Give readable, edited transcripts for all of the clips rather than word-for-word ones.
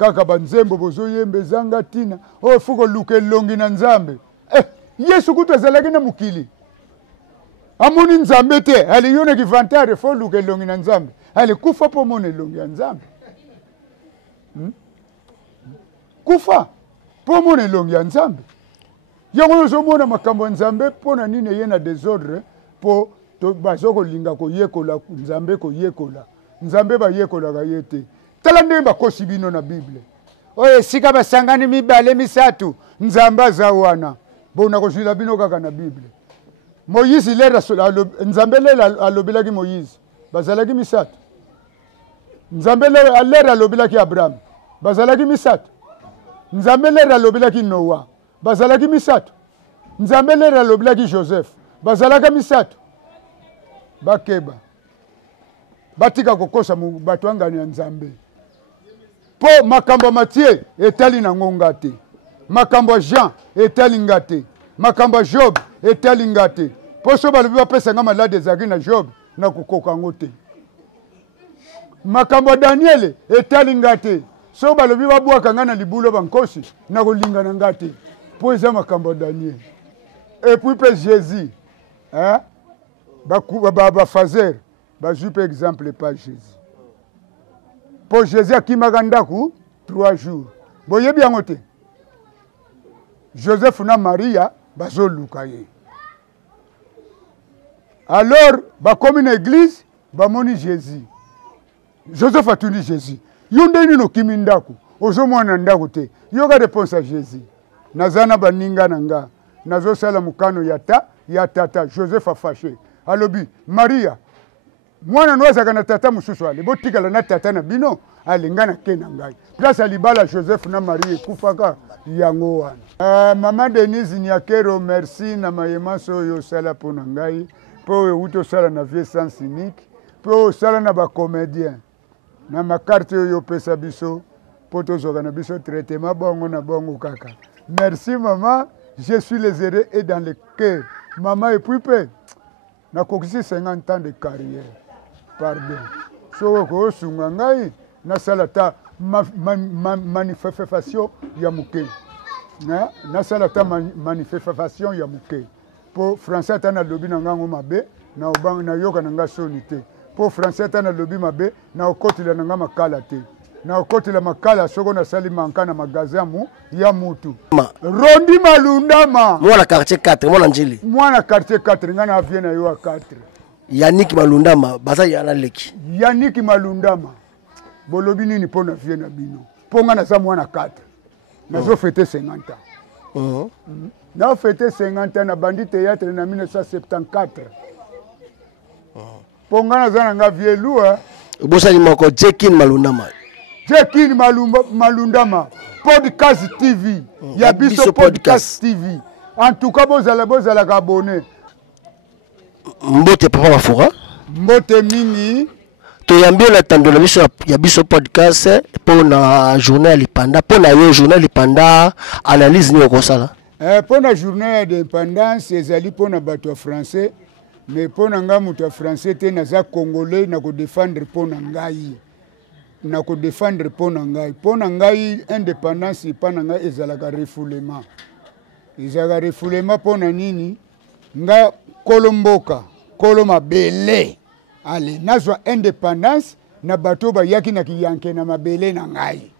kaka banzembo bozo yembe zanga tina o fuko luke longi na nzambe Yesu kutu azalaki na mukili amoni nzambe te ali yone ki vantare fo luke longi na nzambe ali kufa po mone longi ya nzambe kufa po mone longi ya nzambe yango zo mona makambo ya nzambe pona nini yena désordre po to bazoko linga ko yekola nzambe ko yekola nzambe ba yekola ga yete tala ndemba kosi bino na Bible oye sika basangani mibale misatu nzamba za wana bona ko zwila bino kaka na Bible Moïse lera nzambe lera alobelaki Moïse bazalaki misatu nzambe lera alobelaki Abraham bazalaki misatu nzambe lera alobelaki Noah bazalaki misatu nzambe lera alobelaki Joseph bazalaka misatu bakeba batika kokosa bato angani ya nzambe po makambo Matthieu etali na ngonga te makambo Jean etali ngate makambo Job etali ngate po so balobi bapesa nga malade ezalaki na Job na kokoka ngo te makambo Daniel etali ngate so balobi babwaka nga na libulo bankosi na kolinga na ngate po eza makambo Daniel et puis pe Jésus hein ba fazer bazwi pe exemple pas Jésus po Jésus akimaka ndaku 3 jours boyebi yango te Joseph na Maria bazoluka ye alors bakomi na église bamoni Jésus Joseph atuni Jésus yo ndeni no kimi ndaku ozomwana ndaku te yoka réponse à Jésus nazana baninga nanga nazo sala mukano ya tata Joseph a fâché alobi Maria mwana nwazaka na tata mususu ale botikala na tata na bino alingana kena ngai place alibala Joseph na Marie kufaka yango wana mama Denise Nyakero merci na mayemaso yo sala pona ngai po uto sala na vie sans unique po sala na ba comédien na makarte yo pesa biso po tozoka na biso traitement bongo na bongo kaka merci maman je suis les heureux et dans le cœur maman et puis na kokisi 50 ans de carrière pardon so ko sunga ngai na salata manifestation ya muke na salata manifestation ya muke po français tana lobi na ngango mabe na obang na yoka na ngasoni te po français tana lobi mabe na okotila na ngama kala te na okotila makala soko na sali mankana magazamu ya mutu Rondi Malundama mwana quartier 4 mwana njili mwana quartier 4 ngana avie na yo 4 Yannick Malundama baza yana leki Yannick Malundama bolobi nini pona vie na bino ponga na za mwana 4 nazo fêter 50 ans na fêter 50 ans na bandi théâtre na 1974 ponga na za nga vie lua bosa ni moko Jekin Malundama Jekin Malundama podcast TV ya biso podcast TV en tout cas bozala abonné mbote papa mafura mbote mingi to yambie na tando na biso ya biso podcast pour na journée l'indépendance pour na yo journée l'indépendance analyse ni okosala pour na journée d'indépendance ezali pour na bato français mais pour na nga muto français te na za congolais na ko défendre pour na ngai na ko défendre pour na ngai indépendance pa na ngai ezalaka refoulement pour na nini nga kolomboka koloma bele ale nazwa indépendance na bato ba yaki na kiyanke na mabele na ngai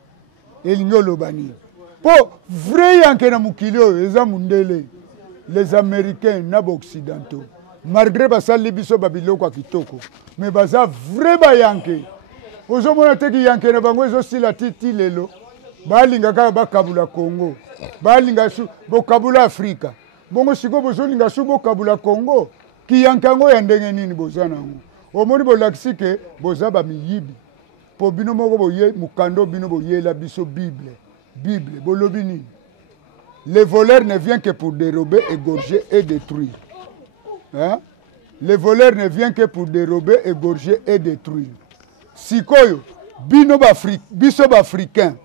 elingolo bani po vrai yanke na mukilio eza mundele les américains na occidentaux malgré basali biso babiloko ya kitoko mais baza vrai ba yanke ozomona te ki yanke na bango ezo sila titi lelo balinga kaka bakabula Congo balinga su bokabula Afrika bongo siko bozolinga su bokabula Congo ki yankango ya ndenge nini bozana ngo omoni bolakisi ke boza ba miyibi po bino moko boye mukando bino boye la biso Bible bolobi nini le voleur ne vient que pour dérober, égorger et détruire hein le voleur ne vient que pour dérober, égorger et détruire sikoyo bino ba Afrique biso ba africain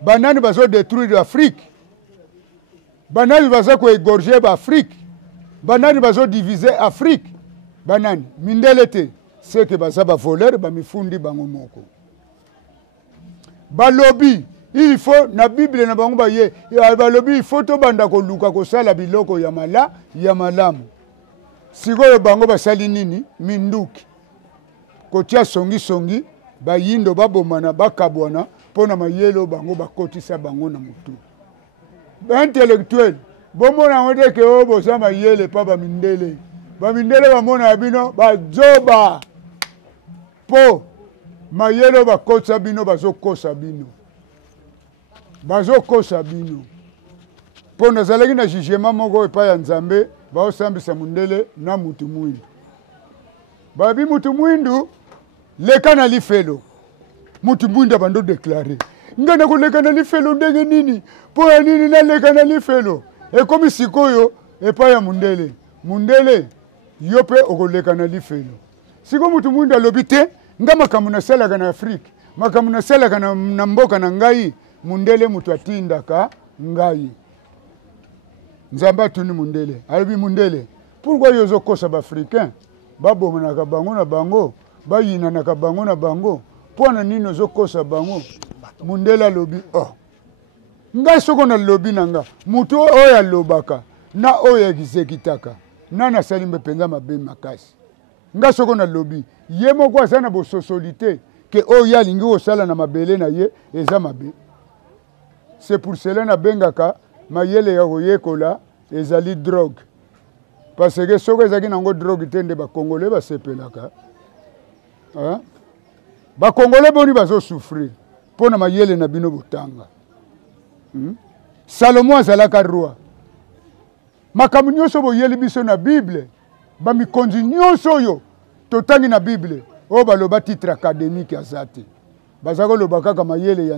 banani bazo détruire l'Afrique banani bazo ko égorger ba Afrique banani bazo diviser Afrique banani mindelete c'est que baza ba voleur ba mifundi bango moko balobi il faut na Bible na bango baye balobi il faut to banda ko luka ko sala biloko ya malamu sikoyo bango basali nini minduki kotia songi bayindo babomana bakabwana pona mayelo bango bakotisa bango na mutu intellectuel bomona ngode ke obo sama yele pa bamindele bamona bino bazoba po mayelo bakotsa bino bazokosa bino po nazalaki na jugement moko epai ya Nzambe baosambisa mundele na mutu mwindu babi mutu mwindu leka na lifelo mutu mwindu bando déclarer ngana ko leka na lifelo ndenge nini po nini na leka na lifelo ekomi sikoyo epai ya mundele yope okoleka na lifelo siko mutu mwindu alobi te nga makambo nasalaka na Afrique makambo nasalaka na mboka na ngai mundele mutu atindaka ngai Nzamba tuni mundele alobi mundele pourquoi yozo kosa ba africain babomanaka bango na bango bayinanaka bango na bango pona nini ozo kosa bango mundele alobi ngai soko na lobi nanga mutu oyo alobaka na oyo exekitaka na nasali mpenza mabe makasi ngai soko na lobi ye moko aza na bososolite ke oyo alingi osala na mabele na ye eza mabe. C'est pour cela na bengaka mayele ya koyekola ezali drogue parce que soko ezaki nango drogue tende ba congolais ba sepelaka ba congolais boni bazo souffrir pona mayele na bino botanga Salomon azalaka roi makambo nyonso boyeli biso na Bible ba mikonzi nyonso yo totangi na Bible o baloba titre académique azate bazako loba kaka mayele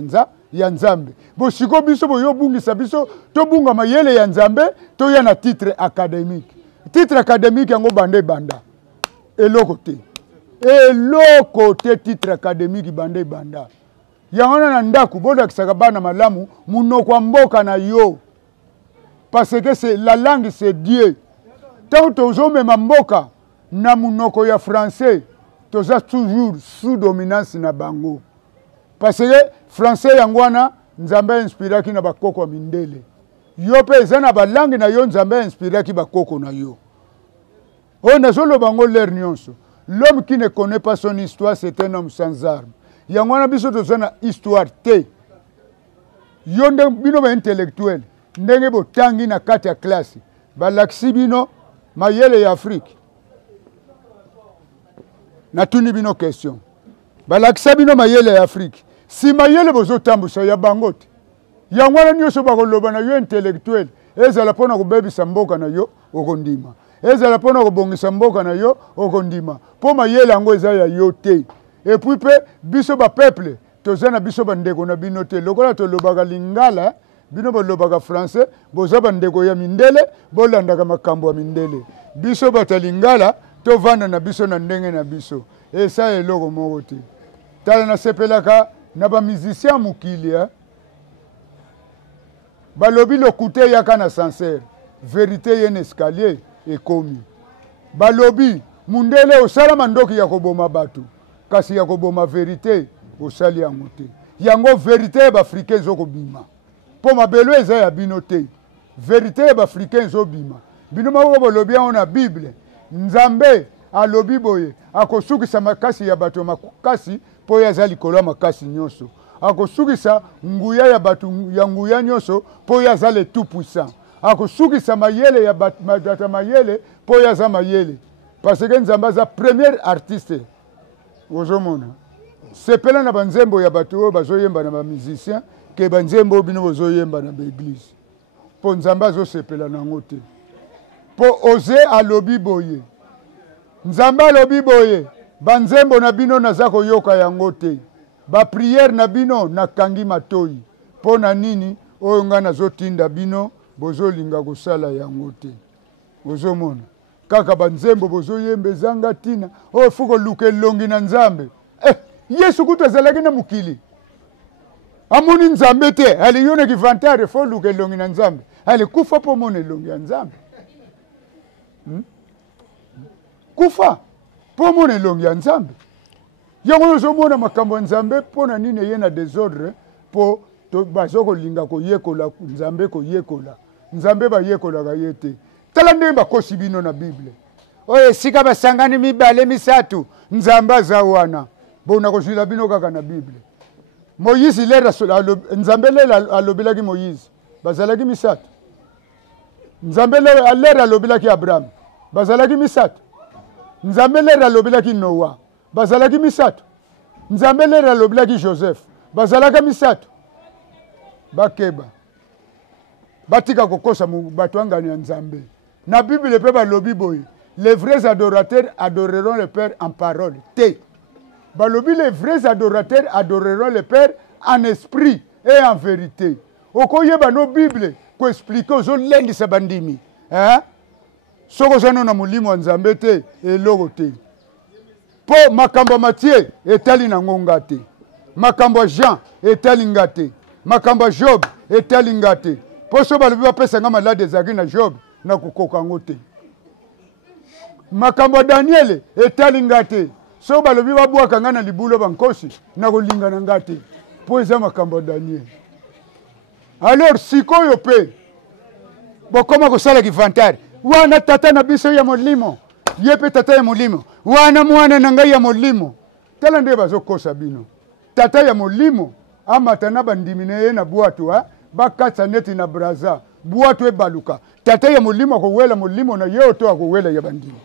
ya Nzambe bosiko biso boyo bungisa biso to bunga mayele ya Nzambe to ya na titre académique yango banda eloko te titre académique banda yangona na ndaku boda kisaka bana malamu munoko mboka na yo parce que c'est la langue c'est Dieu tant tozo mema mboka na munoko ya français toza toujours sous dominance na bango parce que français yangwana Nzambe inspiraki na bakoko mindele yo pe eza na balangue na yo Nzambe inspiraki bakoko na yo nazolo bango l'air nyonso l'homme qui ne connaît pas son histoire c'est un homme sans armes yangwana biso toza na histoire te yo bino ba intellectuel ndenge botangi na kati ya classe balakisi bino mayele ya Afrique na tuni bino question balakisa bino mayele ya Afrique si mayele bozo tambusa ya bangote yangwana nyonso bakoloba na yo intellectuel ezala pona kobebisa mboka na yo okondima ezala pona kobongisa mboka na yo okondima po mayele yango eza ya yo te et puis pe biso ba peuple toza na biso bandeko na bino te lokola tolobaka lingala bino bolobaka français boza bandeko ya mindele bolandaka makambo ya mindele biso batalingala tovanda na biso na ndenge na biso esa eloko moko te tala nasepelaka na bamusicien mokili balobi lokute yaka na sincere vérité ye na escalier ekomi balobi mundele osala mandoki ya koboma bato kasi ya koboma vérité osali yango te yango vérité bafricain ezokobima po mabelo eza ya bino te vérité bafricain ezobima bino moko bolobi yango na Bible Nzambe alobi boye akosukisa makasi ya bato makasi po yaza likolo ya makasi nyonso akosukisa nguya ya bato ya nguya nyonso po yaza le tout puissant akosukisa mayele ya bato mayele po yaza mayele parce que Nzambe aza premier artiste ozomona sepela na banzembo ya bato oyo bazoyemba na bamusicien ke banzembo bino bozoyemba na baeglise po Nzambe azosepela nango te po oze alobi boye Nzambe alobi boye banzembo na bino naza koyoka yango te bapriere na bino nakangi matoi po na nini oyo nga nazotinda bino bozolinga kosala yango te ozomona kaka banzembo bozoyemba ezanga tina oyo fuko luka elongi na Nzambe Yesu kutu azalaki na mokili amoni Nzambe te ali yo na kivantare fo luka elongi na Nzambe ali kufa po mona elongi ya Nzambe kufa po mona elongi ya Nzambe yango ozomona makambo ya Nzambe pona nini ye na désordre po to bazoko linga ko yekola nzambe ko yekola nzambe ba yekola ga yete tala ndemba ko sibino na Bible oye sika basangani mibale misatu nzamba za wana bona ko jila bino kaka na Bible Moïse lera nzambe lera alobelaki Moïse bazalaki misatu nzambe lera alobelaki Abraham bazalaki misatu nzambe lera alobelaki Noah bazalaki misatu nzambe lera alobelaki Joseph bazalaka misatu bakeba batika kokosa bato angani ya nzambe na Bible pe balobi boy les vrais adorateurs adoreront le Père en parole te balobi les vrais adorateurs adoreront le Père en esprit et en vérité okoyeba no Bible ko expliquer zo lendisa bandimi soko zano na mulimo wa nzambe te eloko te po makambo Matthieu etali na ngonga te makambo Jean etali ngate makambo Job etali ngate po so balobi bapesa nga malade ezaki na Job na kukoka ngo te makambo Daniel etali ngate so balobi babwaka nga na libulo bankosi na kolingana ngate po eza makambo Daniel alors sikoyo pe bokoma kosala kivantari wana tata na biso ya molimo yepe tata ya molimo wana mwana na ngai ya molimo tala nde bazokosa bino tata ya molimo amata na bandimine ye na bwatu bakatsa neti na braza bwatu ebaluka tata ya molimo akowela molimo na ye oto akowela ya bandimi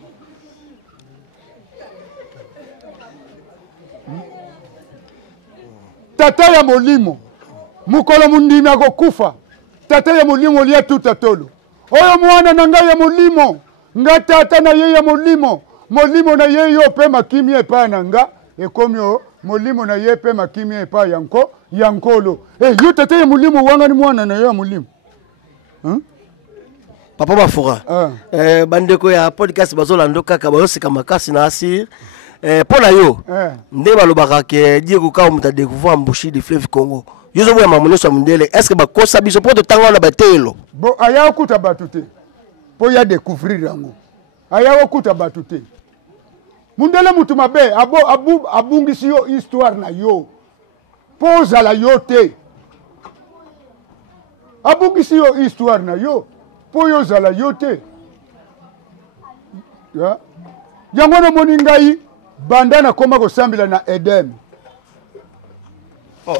tata ya molimo mukolo mundimi akokufa tata ya molimo lia tutatolo oyo mwana na ngai ya molimo nga tata na ye ya molimo molimo na ye yo pe makimi epa na nga ekomyo molimo na ye pe makimi epa yanko yankolo yo tata ya molimo wanga ni mwana na ye ya molimo Papa Bafura bandeko ya podcast bazolando kaka bayosika makasi na asir pona yo nde balobaka ke Diego ka muta découvrir mbushi du fleuve Congo yozo boya mamoneso mundele est-ce que bakosa biso po to tanga na batelo bo aya okuta batute po ya découvrir yango aya okuta batute mundele mutu mabe abungisi yo histoire na yo poza la yo te abungisi yo histoire na yo po yo zala yo te yango na moni ngai banda na koma kosambila na Edem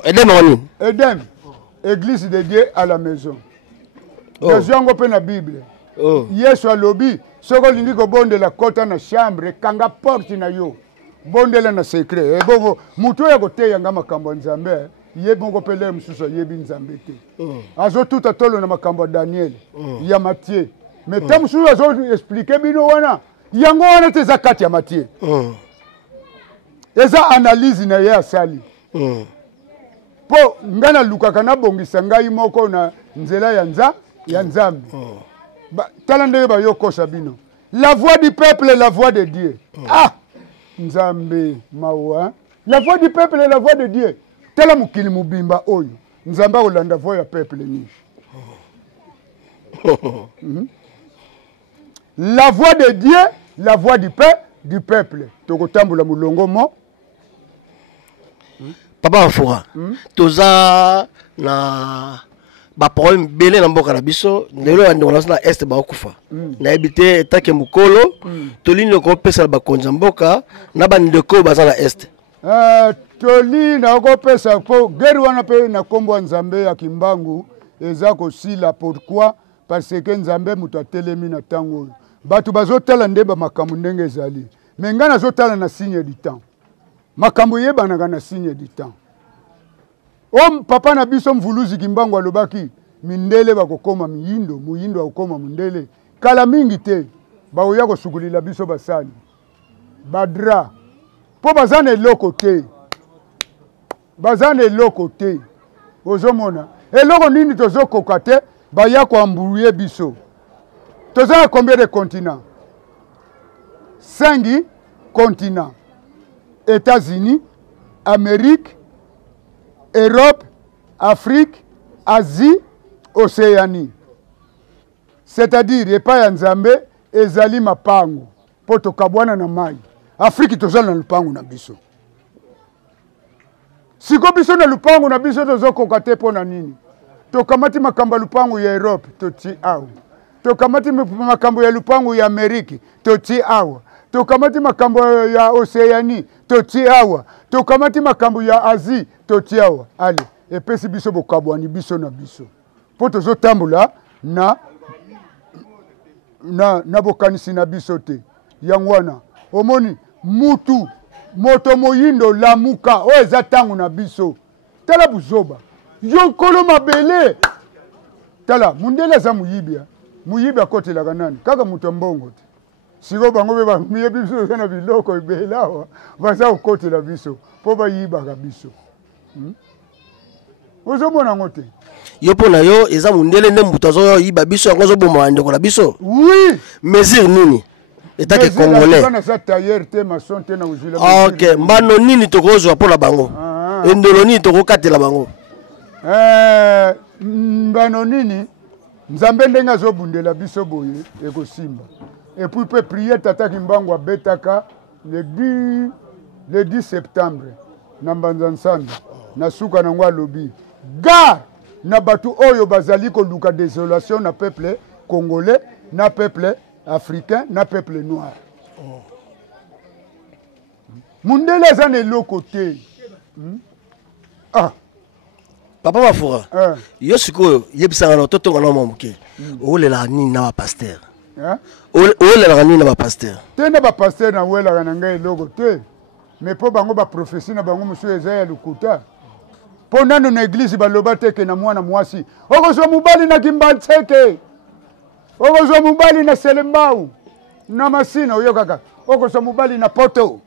Edem oni Edem église de Dieu à la maison yango pe na Bible Yesu alobi soko lingi ko bondela kota na chambre kanga porte na yo bondela na secret bongo mutu ya koteya nga makambo nzambe ye bongo pele mususu yebi nzambe te azo tuta tolo na makambo Daniel ya Matthieu mais tam mususu azo expliquer bino wana yango wana te zakati ya Matthieu eza analyse na ye asali po ngana lukaka na bongisa ngai moko na nzela ya nzambe tala ndenge bayokosa bino la voix du peuple et la voix de Dieu nzambe mawa la voix du peuple et la voix de Dieu tala mukili mubimba oyo nzambe akolanda voix ya peuple ni la voix de Dieu la voix du peuple tokotambula mulongo mo Papa Bafura toza na ba problème belé na mboka na biso lelo ya ndongo na est ba okufa na ebité etake mukolo tolini ko pesa ba konza mboka na ba ndeko baza na est tolini ko pesa po guerre wana pe na kombo nzambe ya kimbangu eza ko sila pourquoi parce que nzambe mutu atelemi na tango batu bazotala ndeba makambo ndenge ezali mais ngana zotala na signe du temps makambo yebanaka na signe du temps papa na biso mvuluzi kimbangu alobaki mindele bakokoma muyindo akokoma mundele kala mingi te baoya kosukulila biso basali badra po bazana eloko te ozomona eloko nini tozokoka te baya koambrouye biso toza combien de continents 5 continents États-Unis, Amérique, Europe, Afrique, Asie, Océanie. C'est-à-dire, epa ya nzambe ezali mapango poto kabwana na mai. Afrique tozala na lupango na biso. Siko biso na lupango na biso tozokoka te pona nini. Tokamati makambo ya lupango ya Europe toti awa. Tokamati makambo ya lupango ya Ameriki toti awa. Tokamati makambo ya Oceanie toti awa. Tokamati makambo ya Asie toti awa. Ale, epesi biso bokabwani biso na biso. Po tozo tambula na bokanisi na biso te. Yangwana, omoni mutu moto moyindo lamuka o eza tango na biso. Tala buzoba. Yo kolo mabele. Tala, mundele za muyibia. Muyibia kote la kanani. Kaka mutu mbongo te. Siko bango beba miyebi biso na biloko ibelawa. Baza kote la biso. Po ba yiba ka biso. Ozo mona ngote. Yo pona yo eza mundele ne mutu azo yiba biso yango zo boma ndeko na biso. Oui. Mesure nini? État que congolais. OK, mbano nini tokozwa pola bango? Endolo nini tokokatela bango? Mbano nini? Nzambe ndenga zobundela biso boye ekosimba. Et puis peut prier tata kimbango betaka le 10 septembre na mbanza nsanda na suka na ngwa lobi. Gare na batu oyo bazali ko luka désolation na peuple congolais na peuple africain na peuple noir. Mundele zane lo côté. Papa Mafura. Yo siko yebisanga na totonga na momuke. Olela nini na ba pasteur? Olela nini na ba pasteur? Tena ba pasteur na wela na ngai logo te. Mais po bango ba prophétie na bango monsieur Ezaya lukuta. Po nano na église baloba teke na mwana mwasi. Okozwa mubali na kimbantseke. Okozwa mubali na selembau. Na masina oyo kaka. Okozwa mubali na poto.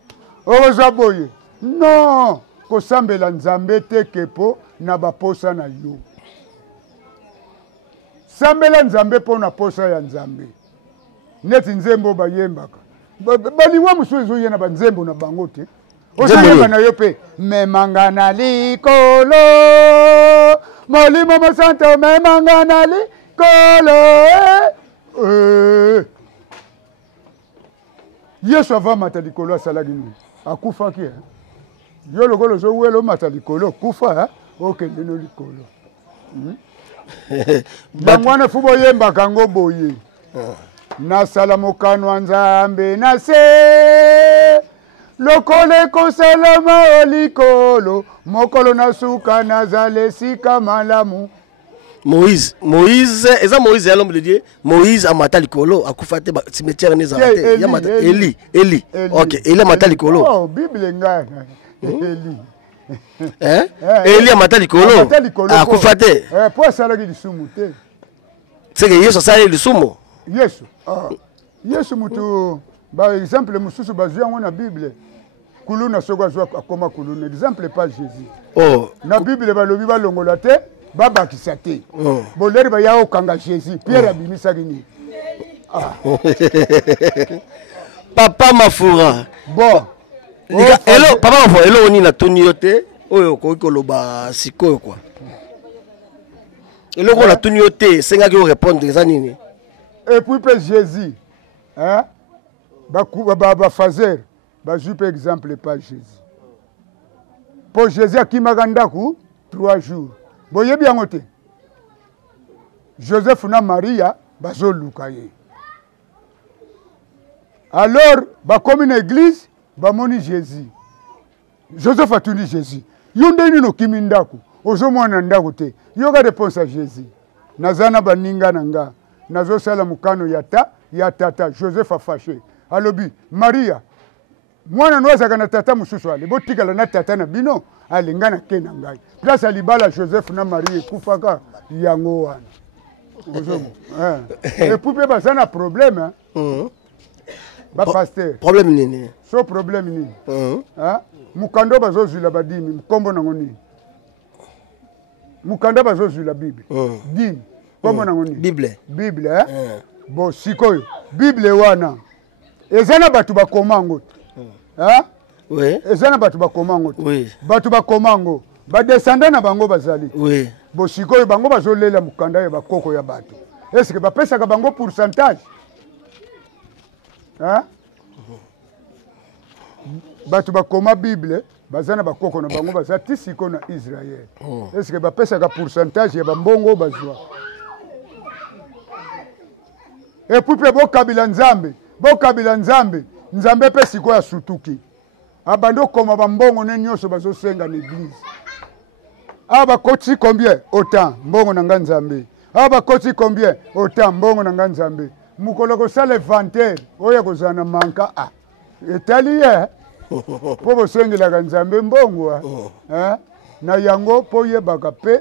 Okozwa boye. Non, kosambela nzambe teke po na baposa na yo. Sambela nzambe po na posa ya nzambe. Neti nzembo bayembaka. Baliwa musuezo yena banzembo na bango te. Osayemba na yo pe memanga na likolo. Molimo mosanto memanga na likolo. Yesu ava matalikolo asalaki nini? Akufaki. Yo lokolo zo welo matalikolo kufa okende no likolo. Bangwana fubo yemba kango boye. Na salamokano nzambe na se lokole ko salama olikolo mokolo na suka na zalesi kamalamu. Moïse, eza Moïse ya l'homme de Dieu. Moïse a mata likolo akufa te cimetière neza te. Ya mata Eli. OK, Eli a mata likolo. Oh, Bible ngana. Eli. Eli a mata likolo. Akufa te. Po sala ki lisumu te. C'est que Yesu sala lisumu. Yesu. Yesu mutu ba exemple mususu bazwa ngona Bible. Kuluna soko azwa akoma kuluna. Exemple pas Jésus. Oh. Na Bible balobi balongola te. Baba kisate. Boleri ba yao kanga Jésus. Pierre abimisa kini. Papa Mafura. Bon. Hello, papa Mafura, hello oni na toni yote. Oyo ko koloba sikoyo kwa. Hello ko na toni yote, senga ki répondre za nini? Et puis pe Jésus. Hein? Ba fazer. Ba jupe exemple pas Jésus. Pour Jésus akimagandaku 3 jours. Boyebi yango te. Joseph na Maria bazoluka ye. Alors bakomi na église bamoni Jésus. Joseph atuni Jésus. Yonde nino kimi ndaku. Ozomwana ndaku te. Yoga réponse à Jésus. Nazana baninga nanga. Nazo sala mukano ya tata. Joseph a fâché. Alobi Maria. Mwana nwazaka na tata mususu ale. Botikala na tata na bino. Alingana kena ngai. Place alibala Joseph na Marie kufaka yango wana. Et puis pe basana problème hein. Ba pasteur. Problème nini? So problème nini? Hein? Mukando bazozula badimi kombo nango nini? Mukanda bazozula Bible. Dimi kombo nango nini? Bible hein? Bo sikoyo. Bible wana. Ezana batu bakomango. Hein? Oui. Ezana batu bakomango. Oui. Batu bakomango. Ba descendant na bango bazali. Oui. Bo sikoyo bango bazolela mukanda ya bakoko ya batu. Est-ce que ba pesa ka bango pourcentage? Hein? Batu bakoma Bible, bazana bakoko na bango baza tisiko na Israël. Est-ce que bapesa ka pourcentage ya bambongo bazwa? Et puis bo kabila nzambe, nzambe pe siko ya sutuki. Abando koma bambongo ne nyoso bazo senga na église. Aba koti combien? Autant mbongo na nzambe. Aba koti combien? Autant mbongo na nzambe. Mukolo ko sala inventaire, oya ko zana manka a. Italie po bo sengela ka nzambe mbongo na yango po yebaka pe.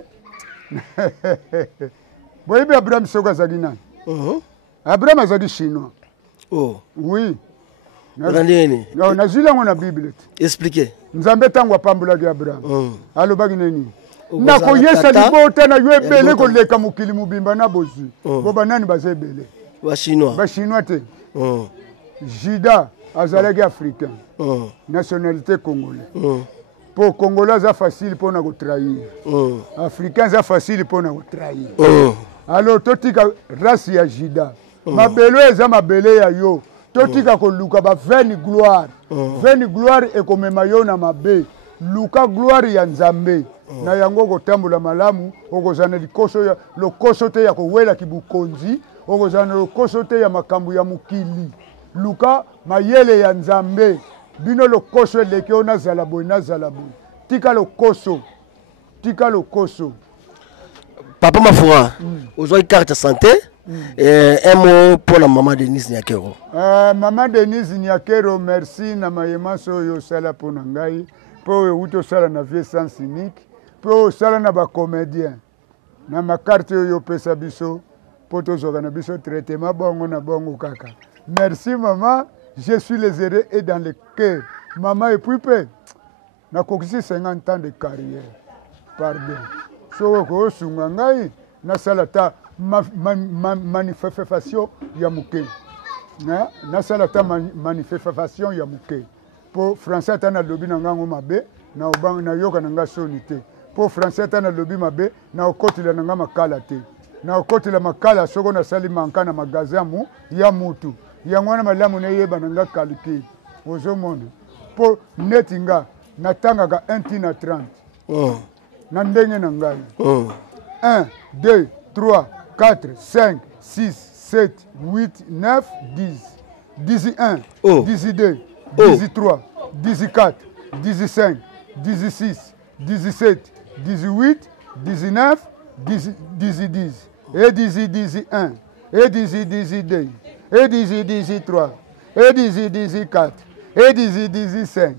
Boyebi Abraham soka zagina. Abraham azali chinois. Oh. Oui. Nani? Non, na zila ngona Bible. Expliquez. Nzambe tango apambula ki Abraham. Alobaki nini? Na ko yesa libota na yo ebele ko leka mukili mubimba na bozu. Boba nani bazebele? Ba chinois. Ba chinois te. Juda azalaki africain. Nationalité congolais. Pour congolais za facile pour na ko trahir. Africain za facile pour na ko trahir. Alors totika race ya Juda. Mabelo eza mabele ya yo. Totika ko luka ba veni gloire. Veni gloire e komema yo na mabe. Luka gloire ya Nzambe. Na yango ko tambula malamu, okozana likoso ya lokoso te ya kowela kibukonzi, okozana lokoso te ya makambu ya mukili. Luka mayele ya Nzambe. Bino lokoso leke ona zalabo na zalabo. Tika lokoso. Tika lokoso. Papa Mafura, aujourd'hui carte santé. Un mot pour la maman Denise Nyakero. Maman Denise Nyakero, merci na mayema so yo sala pona ngai, po uto sala na vie sans unique, po sala na ba comédien. Na ma carte yo pesa biso, po to zoga na biso traitement bongo na bongo kaka. Merci maman, je suis les heureux et dans le cœur. Maman et puis na kokisi 50 ans de carrière. Pardon. So ko sunga ngai na sala ta manifestation ya muke na salata manifestation ya muke po français tana lobi na ngango mabe na obang na yoka na nga sonité po français tana lobi mabe na okotila na nga makala te na okotila makala soko na sali manka na magazamu ya mutu ya ngwana malamu na yeba na nga calcul ozo monde po netinga na tanga ka 1 tina 30 na ndenge na ngai 1 2 3 4, 5, 6, 7, 8, 9, 10. 11, 12, 13, 14, 15, 16, 17, 18, 19, 10. Et 11, et 12, et 13, et 14, et 15, et 16,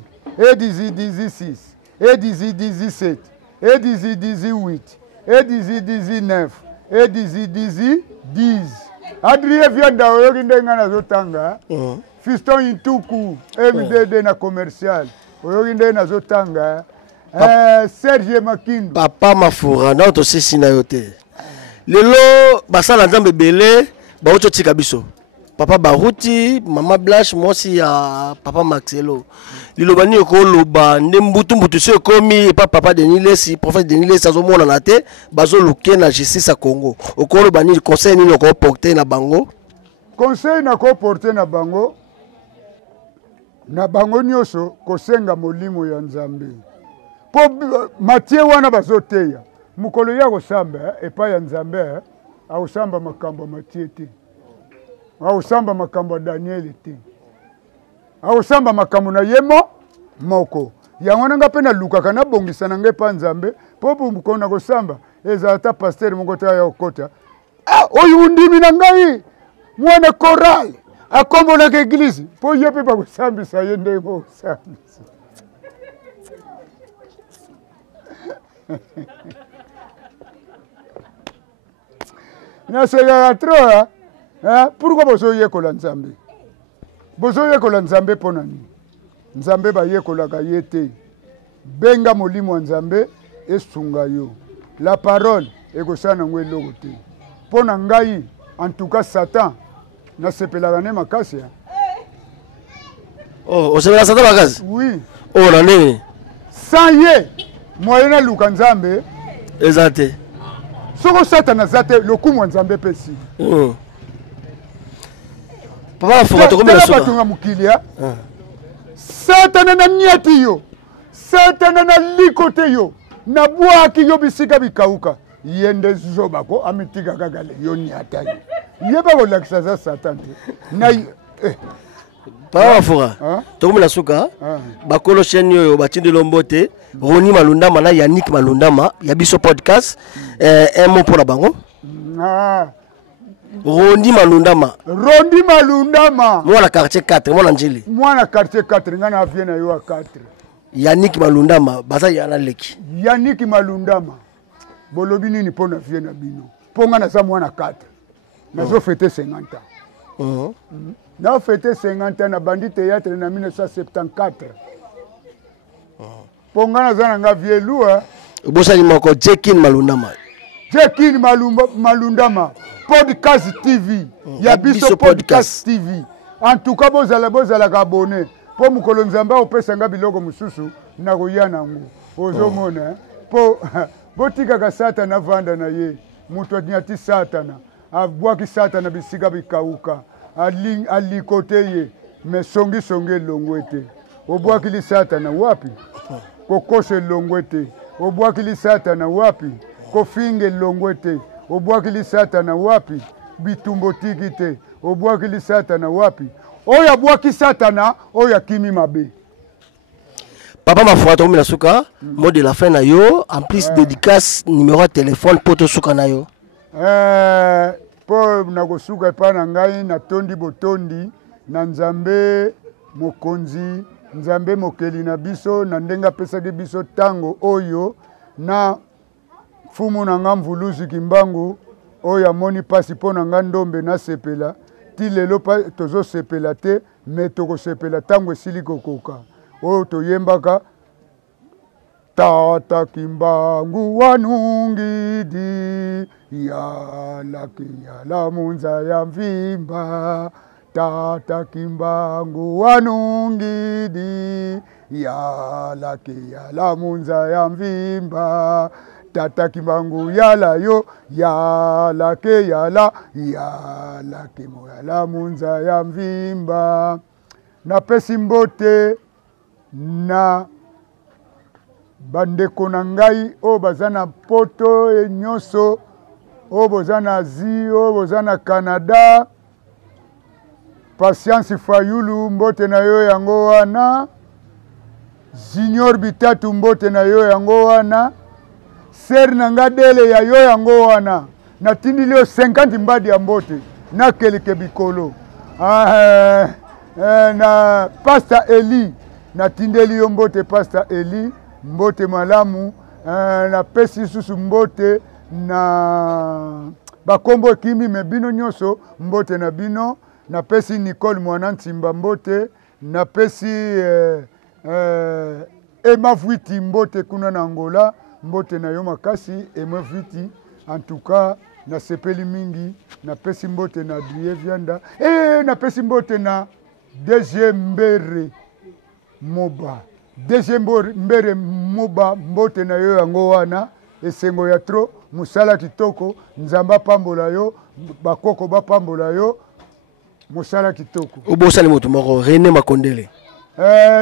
et 17, et 18, et 19. Et 10. Adrien Vianda oyokinde ngana zotanga. Fiston Intuku MDD na commercial. Oyokinde na zotanga. Serge Makindu. Papa Mafura na to sisi na yote. Lelo basala nzambe bele ba oto tika biso. Papa Baruti, Mama Blanche, moi aussi à Papa Maxelo. Lilobani ko loba ndembutu se komi pa Papa Denile si prophète Denile sa zo mona na te bazo luke na justice à Congo. Okolo bani conseil ni ko porter na bango. Conseil na ko porter na bango. Na bango nyoso ko senga molimo ya Nzambe. Po Matie wana bazoteya. Mukolo ya ko samba epa ya Nzambe au samba makambo Matie te. Au samba makambo Daniel te. Au samba makambo na yemo moko. Yango nga pena luka kana bongisa na ngepa Nzambe popo mukona ko samba eza ata pasteur mokota ya okota. Oyu ndimi na ngai mwana choral akombola ke église po yepe ba ko sambisa yende ko sambisa. Na sega trop pourquoi bozo yekola Nzambe? Bozo yekola Nzambe ponani. Nzambe ba yekola ka yete. Benga molimo Nzambe esunga yo. La parole ekosana ngwe logote. Pona ngai en tout cas Satan na sepelaka ne makasi. Oh, osepela Satan makasi? Oui. Oh la nini? Sans ye moyena luka Nzambe ezate. Soko Satan azate lokumu Nzambe pesi. Papa Mafura to komela soka. Batunga mukilia. Satan na niati yo. satana na likote yo na bwaki yo bisika bikauka yende zoba ko amitika kagale yo nyata yeba ko lakisa za satan na Papa Fora to mona suka bakolo chaîne yo batindi lombote Roni Malundama na Yannick Malundama ya biso podcast un mot pour la bango Rondi Malundama mwana quartier 4 mwana njili mwana quartier 4 ngana aviena yo 4 Yannick Malundama baza yana leki Yannick Malundama bolobi nini pona viena bino ponga na za mwana 4 nazo fêter 50 ans na fêter 50 ans na bandi théâtre na 1974 ponga na za nga vielua bosali moko Jekin Malundama podcast TV ya biso podcast TV en tout cas bozala abonné po mukolo nzamba opesa nga biloko mususu na koyana ngo ozomona po botika ka satana vanda na ye mutu anyati satana abwaki satana bisika bikauka alikote ye mesongi longwete obwaki li satana wapi kokose longwete obwaki li satana wapi kofinge longwete obwaki satana wapi bitumbo tikite obwaki satana wapi oya bwaki satana oya kimi mabe Papa Mafouat to mina suka mot de la fin na yo en plus dédicace numéro de téléphone poto suka na yo po na kosuka pa na ngai na tondi botondi na nzambe mokonzi nzambe mokeli na biso na ndenga pesa ke biso tango oyo na fumu na nga mvuluzi kimbangu oya moni pasi po na nga ndombe na sepela ti lelo pa tozo sepela te me toko sepela tango esili kokoka oyo toyembaka tata kimbangu wanungidi yala munza ya mvimba tata kimbangu wanungidi yala munza ya mvimba tata kimbangu yala yo yala ke yala ke moyala munza ya mvimba na pesi mbote na bandeko na ngai o bazana poto nyonso o bozana Asie o bozana Canada Patience Fayulu mbote na yo yango wana Junior Bitatu mbote na yo yango wana Ser nangadele ya yo yango wana na tindi leo 50 mbadi ya mbote na keleke bikolo na Pastor Eli na tindeli yo mbote Pastor Eli mbote malamu na pesi susu mbote na bakombo kimi mebino nyoso mbote na bino na pesi Nicole mwana ntimba mbote na pesi Emma Vuiti mbote kuna na Angola mbote na yo makasi Emma Vuiti en tout cas na sepeli mingi na pesi mbote na Adrien Vianda na pesi mbote na DG Mbere Moba DG Mbere Moba mbote na yo yango wana esengo ya tro musala kitoko nzamba pambola yo bakoko bapambola yo musala kitoko obosali moto moko René Makondele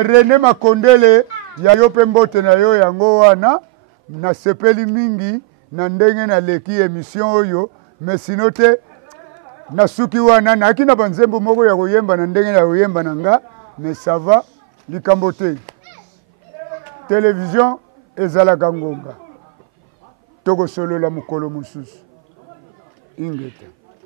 René Makondele ya yo pe mbote na yo yango wana na sepeli mingi na ndenge na leki émission oyo mais sinote na suki wana na kina banzembo moko ya koyemba na ndenge na koyemba na nga mais ça va likambote télévision ezalaka ngonga toko solo la mukolo mususu ingeta